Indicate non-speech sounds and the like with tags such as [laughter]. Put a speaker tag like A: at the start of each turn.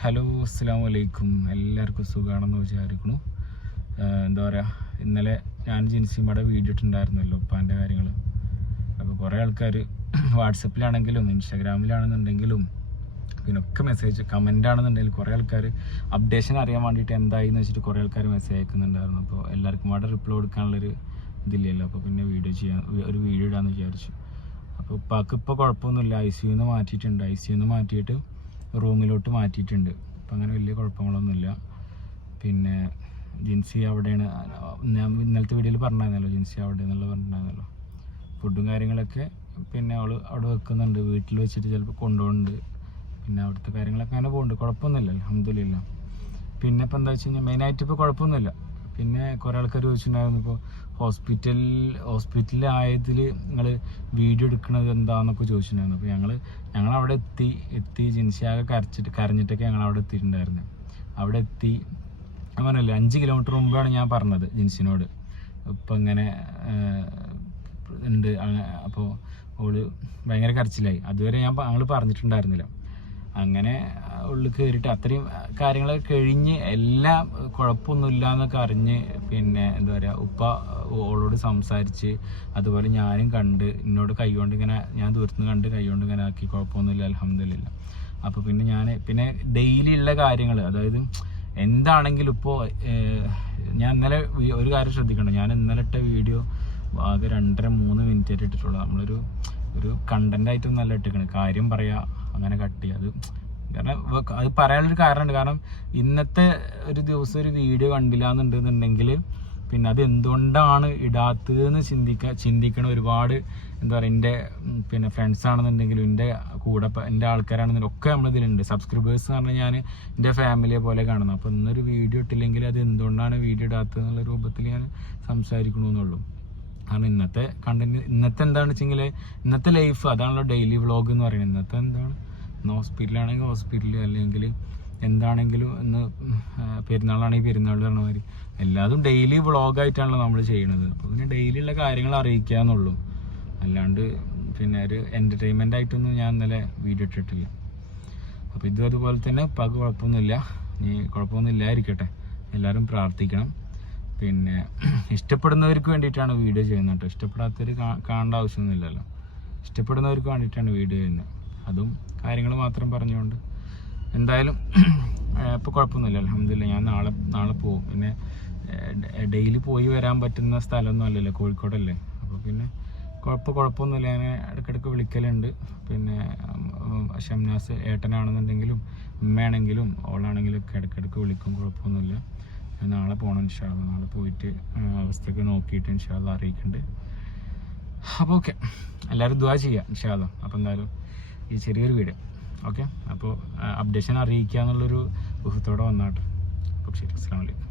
A: Hello അസ്സാം വലൈക്കും എല്ലാവർക്കും സുഖമാണെന്ന് വിചാരിക്കുന്നു. എന്താ പറയുക ഇന്നലെ ഞാൻ ജിൻസിമ്മയുടെ വീഡിയോ ഇട്ടുണ്ടായിരുന്നല്ലോ ഉപ്പാന്റെ കാര്യങ്ങൾ അപ്പോൾ കുറേ ആൾക്കാർ [clears throat] വാട്സപ്പിലാണെങ്കിലും ഇൻസ്റ്റാഗ്രാമിലാണെന്നുണ്ടെങ്കിലും പിന്നെ ഒക്കെ മെസ്സേജ് കമന്റ് ആണെന്നുണ്ടെങ്കിൽ കുറേ ആൾക്കാർ അപ്ഡേഷൻ അറിയാൻ വേണ്ടിയിട്ട് എന്തായി എന്ന് വെച്ചിട്ട് കുറേ ആൾക്കാർ മെസ്സേജ് അയക്കുന്നുണ്ടായിരുന്നു. അപ്പോൾ എല്ലാവർക്കും അവിടെ റിപ്ലൈ കൊടുക്കാനുള്ളൊരു ഇതില്ലല്ലോ. അപ്പോൾ പിന്നെ വീഡിയോ ചെയ്യാൻ ഒരു വീഡിയോ ഇടാമെന്ന് വിചാരിച്ചു. അപ്പോൾ ഉപ്പാക്ക് ഇപ്പോൾ കുഴപ്പമൊന്നുമില്ല ഐ സി യുന്ന് മാറ്റിയിട്ടുണ്ട്. ഐ സി യുന്ന് മാറ്റിയിട്ട് റൂമിലോട്ട് മാറ്റിയിട്ടുണ്ട്. അപ്പം അങ്ങനെ വലിയ കുഴപ്പങ്ങളൊന്നുമില്ല. പിന്നെ ജിൻസി അവിടെയാണ്. ഞാൻ ഇന്നലത്തെ വീഡിയോയിൽ പറഞ്ഞായിരുന്നല്ലോ ജിൻസി അവിടെ എന്നുള്ള പറഞ്ഞിട്ടുണ്ടായിരുന്നല്ലോ ഫുഡും കാര്യങ്ങളൊക്കെ പിന്നെ അവൾ അവിടെ വെക്കുന്നുണ്ട്. വീട്ടിൽ വെച്ചിട്ട് ചിലപ്പോൾ കൊണ്ടുപോകുന്നുണ്ട്. പിന്നെ അവിടുത്തെ കാര്യങ്ങളൊക്കെ അങ്ങനെ പോകുന്നുണ്ട്. കുഴപ്പമൊന്നുമില്ല അലഹമില്ല പിന്നെ ഇപ്പം എന്താ വെച്ച് കഴിഞ്ഞാൽ മെയിനായിട്ട് ഇപ്പോൾ കുഴപ്പമൊന്നുമില്ല. പിന്നെ കുറേ ആൾക്കാർ ചോദിച്ചിട്ടുണ്ടായിരുന്നു ഇപ്പോൾ ഹോസ്പിറ്റൽ ഹോസ്പിറ്റലിലായതിൽ നിങ്ങൾ വീഡിയോ എടുക്കുന്നത് എന്താണെന്നൊക്കെ ചോദിച്ചിട്ടുണ്ടായിരുന്നു. അപ്പോൾ ഞങ്ങൾ ഞങ്ങൾ അവിടെ എത്തി എത്തി ജിൻസിയാകെ കരച്ചിട്ട് കരഞ്ഞിട്ടൊക്കെ ഞങ്ങൾ അവിടെ എത്തിയിട്ടുണ്ടായിരുന്നു. അവിടെ എത്തി. അങ്ങനല്ലേ അഞ്ച് കിലോമീറ്റർ മുമ്പാണ് ഞാൻ പറഞ്ഞത് ജിൻസിനോട് ഇപ്പം ഇങ്ങനെ ഉണ്ട്. അപ്പോൾ ഓൾ ഭയങ്കര കരച്ചിലായി. അതുവരെ ഞാൻ ഞങ്ങൾ പറഞ്ഞിട്ടുണ്ടായിരുന്നില്ല. അങ്ങനെ ഉള്ളിൽ കയറിയിട്ട് അത്രയും കാര്യങ്ങൾ കഴിഞ്ഞ് എല്ലാം കുഴപ്പമൊന്നുമില്ല എന്നൊക്കെ അറിഞ്ഞ് പിന്നെ എന്താ പറയുക ഉപ്പ ഓളോട് സംസാരിച്ച് അതുപോലെ ഞാനും കണ്ട് എന്നോട് കൈകൊണ്ട് ഇങ്ങനെ ഞാൻ ദൂരത്തുനിന്ന് കണ്ട് കൈകൊണ്ട് ഇങ്ങനെ ആക്കി കുഴപ്പമൊന്നുമില്ല അലഹമില്ല അപ്പോൾ പിന്നെ ഞാൻ പിന്നെ ഡെയിലി ഉള്ള കാര്യങ്ങൾ അതായത് എന്താണെങ്കിലും ഇപ്പോൾ ഞാൻ ഇന്നലെ ഒരു കാര്യം ശ്രദ്ധിക്കണം? ഞാൻ ഇന്നലെ ഇട്ട വീഡിയോ ആകെ രണ്ടര മൂന്ന് മിനിറ്റ് ആയിട്ട് ഇട്ടിട്ടുള്ളൂ. നമ്മളൊരു ഒരു കണ്ടന്റ് ആയിട്ട് നല്ല ഇട്ടിരിക്കണത്. കാര്യം പറയാ അങ്ങനെ കട്ട് ചെയ്യുക അത് കാരണം അത് പറയാനുള്ളൊരു കാരണമുണ്ട്. കാരണം ഇന്നത്തെ ഒരു ദിവസം ഒരു വീഡിയോ കണ്ടില്ല എന്നുണ്ടെന്നുണ്ടെങ്കിൽ പിന്നെ അത് എന്തുകൊണ്ടാണ് ഇടാത്തതെന്ന് ചിന്തിക്ക ചിന്തിക്കണ ഒരുപാട് എന്താ പറയുക എന്റെ പിന്നെ ഫ്രണ്ട്സ് ആണെന്നുണ്ടെങ്കിലും എന്റെ കൂടെ എന്റെ ആൾക്കാരാണെന്നുണ്ടെങ്കിലും ഒക്കെ നമ്മളിതിലുണ്ട് സബ്സ്ക്രൈബേഴ്സ് എന്ന് പറഞ്ഞാൽ ഞാൻ എന്റെ ഫാമിലിയെ പോലെ കാണുന്നത്. അപ്പോൾ ഇന്നൊരു വീഡിയോ ഇട്ടില്ലെങ്കിൽ അത് എന്തുകൊണ്ടാണ് വീഡിയോ ഇടാത്തത് എന്നുള്ള രൂപത്തിൽ ഞാൻ സംസാരിക്കണമെന്നുള്ളൂ കാരണം ഇന്നത്തെ കണ്ടന്റ് ഇന്നത്തെ എന്താണെന്ന് വെച്ചെങ്കിൽ ഇന്നത്തെ ലൈഫ് അതാണല്ലോ ഡെയിലി വ്ളോഗ് എന്ന് പറയുന്നത്. ഇന്നത്തെ എന്താണ്? ഇന്ന് ഹോസ്പിറ്റലാണെങ്കിൽ ഹോസ്പിറ്റൽ അല്ലെങ്കിൽ എന്താണെങ്കിലും ഇന്ന് പെരുന്നാളാണെങ്കിൽ പെരുന്നാൾ പറഞ്ഞ മാതിരി. എല്ലാതും ഡെയിലി വ്ളോഗായിട്ടാണല്ലോ നമ്മൾ ചെയ്യണത്. അപ്പോൾ പിന്നെ ഡെയിലി ഉള്ള കാര്യങ്ങൾ അറിയിക്കുക എന്നുള്ളൂ അല്ലാണ്ട് പിന്നെ ഒരു എന്റർടൈൻമെന്റ് ആയിട്ടൊന്നും ഞാൻ ഇന്നലെ വീഡിയോ ഇട്ടിട്ടില്ല. അപ്പോൾ ഇതും അതുപോലെ തന്നെ പകു കുഴപ്പമൊന്നുമില്ല. ഇനി കുഴപ്പമൊന്നും ഇല്ലായിരിക്കട്ടെ എല്ലാവരും പ്രാർത്ഥിക്കണം. പിന്നെ ഇഷ്ടപ്പെടുന്നവർക്ക് വേണ്ടിയിട്ടാണ് വീഡിയോ ചെയ്യുന്നത് കേട്ടോ. ഇഷ്ടപ്പെടാത്തവർ കാണേണ്ട ആവശ്യമൊന്നുമില്ലല്ലോ. ഇഷ്ടപ്പെടുന്നവർക്ക് വേണ്ടിയിട്ടാണ് വീഡിയോ ചെയ്യുന്നത്. അതും കാര്യങ്ങൾ മാത്രം പറഞ്ഞുകൊണ്ട്. എന്തായാലും ഇപ്പോൾ കുഴപ്പമൊന്നുമില്ല. അലഹമില്ല ഞാൻ നാളെ നാളെ പോകും പിന്നെ ഡെയിലി പോയി വരാൻ പറ്റുന്ന സ്ഥലമൊന്നും അല്ലല്ലോ കോഴിക്കോടല്ലേ? അപ്പോൾ പിന്നെ കുഴപ്പം കുഴപ്പമൊന്നുമില്ല. ഞാൻ ഇടയ്ക്കിടയ്ക്ക് വിളിക്കലുണ്ട്. പിന്നെ ഷംനാസ് ഏട്ടനാണെന്നുണ്ടെങ്കിലും ഉമ്മയാണെങ്കിലും ഓളാണെങ്കിലും ഒക്കെ ഇടയ്ക്കിടയ്ക്ക് വിളിക്കും. കുഴപ്പമൊന്നുമില്ല. നാളെ പോകണം ഇൻഷാല്ല നാളെ പോയിട്ട് അവസ്ഥയൊക്കെ നോക്കിയിട്ട് ഇൻഷാല്ല അറിയിക്കുന്നുണ്ട് അപ്പോൾ ഓക്കെ. എല്ലാവരും ദുവാ ചെയ്യാം ഇൻഷാല്ല അപ്പോൾ എന്തായാലും ഈ ചെറിയൊരു വീഡിയോ. ഓക്കെ? അപ്പോൾ അപ്ഡേഷൻ അറിയിക്കുക എന്നുള്ളൊരു ഊഹത്തോടെ വന്നാട്ടെ. അപ്പോൾ ശരി അസ്സാം വലൈക്കും